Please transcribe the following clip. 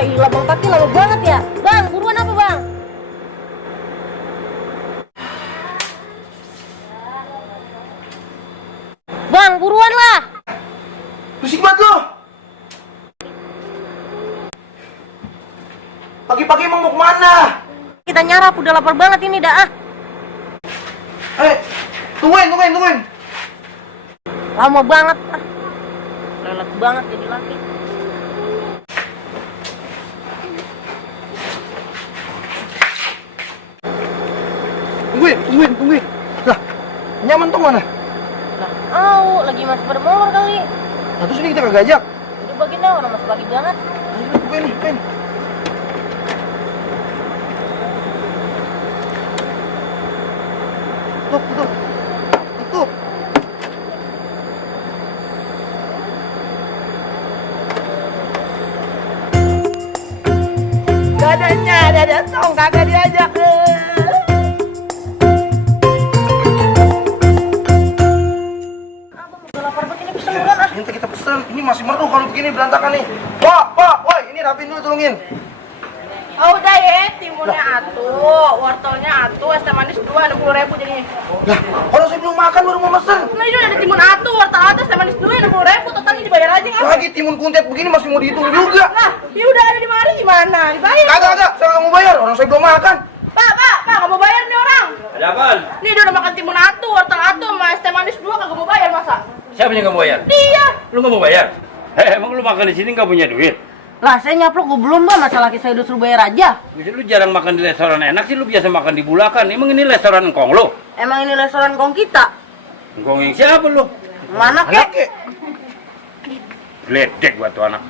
Iya bang Pati lama banget ya. Bang, buruan apa bang? Bang, buruan lah. Pusing banget lo. Pagi-pagi emang mau kemana? Kita nyarap, udah lapar banget ini dah. Tungguin. Lama banget. Lelet banget jadi laki. Tungguin. Lah, nyaman tuh mana? Nah, lagi masih pada molor kali. Nah, terus ini kita kagak ajak. Udah bagian dah, orang masih pagi banget. Ayo, bukain. Tutup. Dada tong kagak diajak. Abang udah lapar banget ini, pesen buruan ah. Minta kita pesen. Ini masih meruh kalau begini berantakan nih. Pak, woi, ini rapiin dulu tolongin. Oh udah ya, timunnya atuh, wortelnya atuh, es teh manis 60.000 jadinya. Lah, orang saya belum makan baru mau mesen. Nah ini ada timun atuh, wortel atuh, es teh manis 60.000, totalnya dibayar aja nggak? Lagi timun kuntet begini masih mau dihitung juga. Nah, ya udah ada di mari gimana? Dibayar? Kagak, saya nggak mau bayar. Orang saya belum makan. Pak, nggak mau bayar nih orang. Ada apaan? Nih dia udah makan timun atuh, wortel atuh, sama es teh manis 2 kagak mau bayar masa? Siapa yang nggak mau bayar? Dia. Lu nggak mau bayar? Emang lu makan di sini nggak punya duit? Lah, saya nyaplok gue belum bang, masa laki saya udah suruh bayar aja. Bisa lu jarang makan di restoran enak sih, lu biasa makan di Bulakan. Emang ini restoran engkong lu? Emang ini restoran kong kita? Engkong yang siapa lu? Mana kek? Kek. Gledek gua tuh anak.